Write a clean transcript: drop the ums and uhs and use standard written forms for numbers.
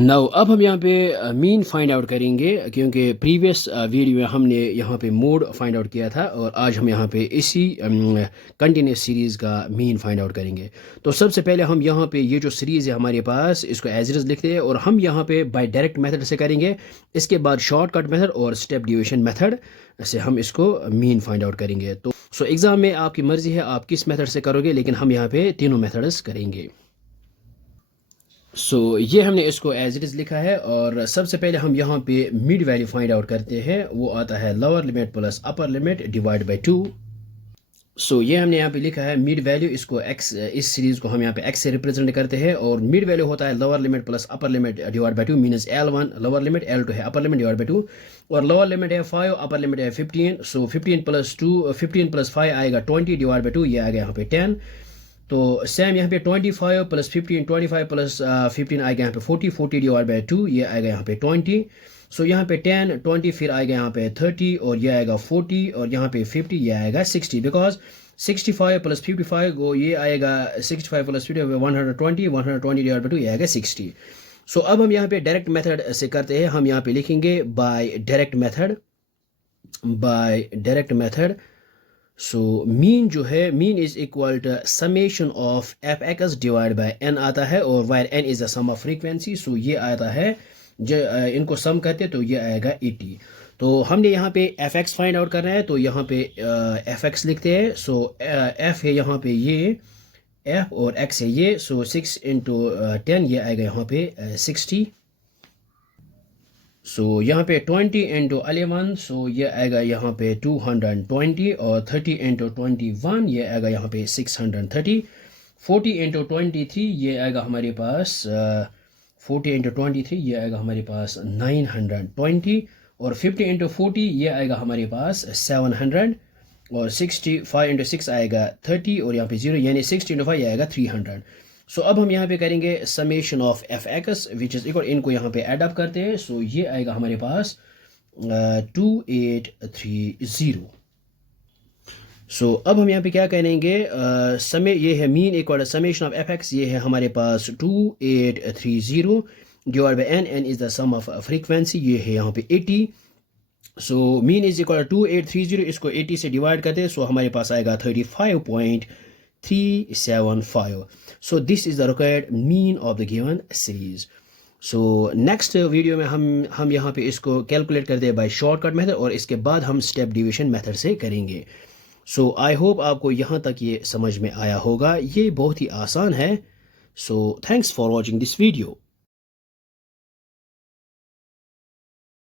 Now अब हम यहाँ पे मीन फाइंड आउट करेंगे क्योंकि प्रीवियस वीडियो में हमने यहाँ पे मोड फाइंड आउट किया था और आज हम यहाँ पे इसी कंटिन्यूस सीरीज़ का मीन फाइंड आउट करेंगे। तो सबसे पहले हम यहाँ पे ये जो सीरीज़ है हमारे पास इसको एज इट इज़ लिखते हैं और हम यहाँ पे बाय डायरेक्ट मेथड से करेंगे। इसके बाद शॉर्टकट मेथड और स्टेप डिवीजन मेथड से हम इसको मीन फाइंड आउट करेंगे। तो एग्ज़ाम में आपकी मर्ज़ी है आप किस मेथड से करोगे, लेकिन हम यहाँ पे तीनों मेथड्स करेंगे। ये हमने इसको एज इट इज़ लिखा है और सबसे पहले हम यहाँ पे मिड वैल्यू फाइंड आउट करते हैं। वो आता है lower limit plus upper limit divide by 2। ये हमने यहाँ पे लिखा है मिड वैल्यू, इसको x, इस सीरीज को हम यहाँ पे x से रिप्रेजेंट करते हैं और मिड वैल्यू होता है lower limit plus upper limit divide by 2 मीनस L1 lower limit, L2 है अपर लिमिट डिवाइड बाय 2 और लोअर लिमिट है 5 अपर लिमिट है 15। 15 प्लस 5 आएगा 20 डिवाइड बाय 2, ये आएगा यहाँ पे 10। तो सेम यहाँ पे 25 प्लस 15, 25 प्लस 15 आएगा यहाँ पे 40 डिवाइड बाय 2, ये आएगा यहाँ पे 20। यहाँ पे 10 20 फिर आएगा यहाँ पे 30 और ये आएगा 40 और यहाँ पे 50, ये आएगा 60 बिकॉज 65 प्लस 55 को ये आएगा 65 प्लस 50 120 डिवाइड बाय 2, ये आएगा 60। अब हम यहाँ पे डायरेक्ट मेथड से करते हैं। हम यहाँ पे लिखेंगे बाय डायरेक्ट मेथड। मीन जो है mean is equal to summation of f x divide by n आता है और where n is the sum of frequency. ये आता है जो इनको सम करते तो ये आएगा 80। तो हमने यहाँ पे एफ एक्स फाइंड आउट करना है तो यहाँ पे एफ एक्स लिखते हैं। एफ है यहाँ पे ये एफ और एक्स है ये। 6 इंटू 10 ये आएगा यहाँ पे 60। यहाँ पे 20 इंटू 11 ये आएगा यहाँ पे 220 और 30 इंटू 21 ये आएगा यहाँ पे 630। 40 इंटू 23 ये आएगा हमारे पास 40 इंटू 23 ये आएगा हमारे पास 920 और 50 इंटू 40 ये आएगा हमारे पास 700 और 65 इंटू 6 आएगा 30 और यहाँ पे 0 यानी 60 इंटू 5 आएगा 300। अब हम यहाँ पे करेंगे summation of f x which is equal, इनको यहाँ पे ऐड अप करते हैं। ये आएगा हमारे पास 2830। अब हम यहाँ पे क्या करेंगे, ये है mean equal summation of f x, ये है हमारे पास 2830 divide by n, n is the sum of frequency, ये है यहाँ पे 80। मीन इज इक्वल 2830, इसको 80 से डिवाइड करते हैं हमारे पास आएगा 35.375। This is the required mean of the given series. Next video में हम यहाँ पे इसको कैलकुलेट करते हैं बाय शॉर्टकट मेथड और इसके बाद हम स्टेप डिवीजन मेथड से करेंगे। आई होप आपको यहाँ तक ये समझ में आया होगा, ये बहुत ही आसान है। Thanks for watching this video.